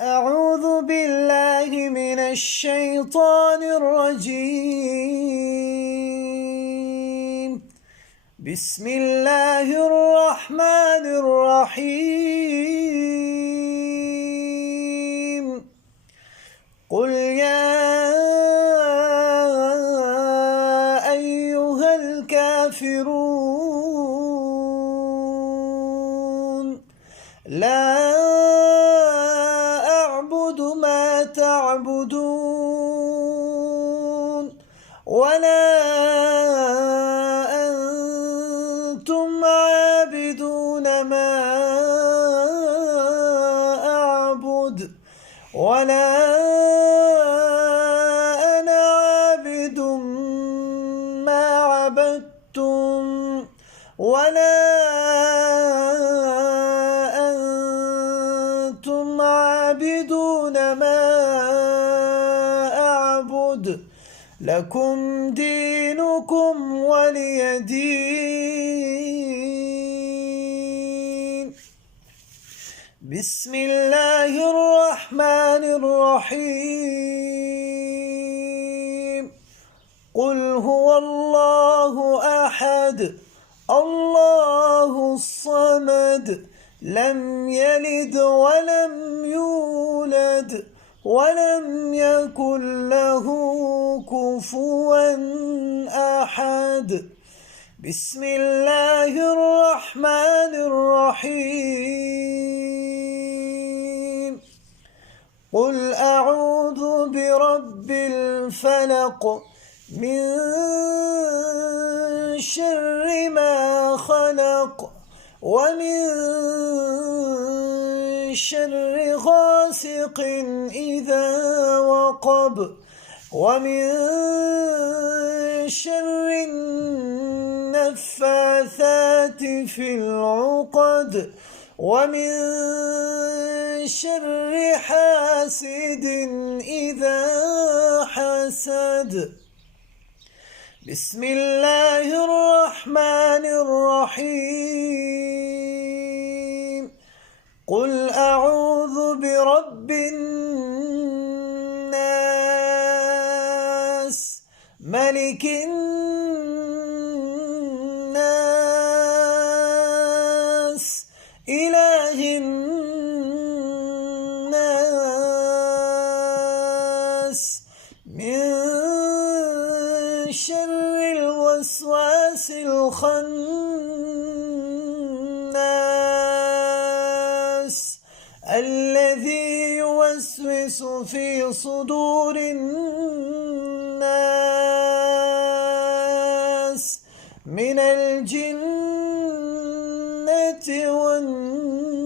أعوذ بالله من الشيطان الرجيم. بسم الله الرحمن الرحيم. قل يا أيها الكافرون لا أعبد ما تعبدون ولا أنتم عابدون ما أعبد ولا أنا عابد ما عبدتم ولا أنتم عابدون ما أعبد لكم دينكم ولي دين. بسم الله الرحمن الرحيم. قل هو الله أحد الله الصمد لم يلد ولم يولد ولم يكن له كفوا أحد. بسم الله الرحمن الرحيم. قل أعوذ برب الفلق من شر ما خلق ومن شر غاسق إذا وقب ومن شر النفاثات في العقد ومن شر حاسد إذا حسد. بسم الله الرحمن الرحيم. قل أعوذ برب الناس ملك الناس إله الناس من شر الوسواس الخناس الذي يوسوس في صدور الناس من الجنة والناس.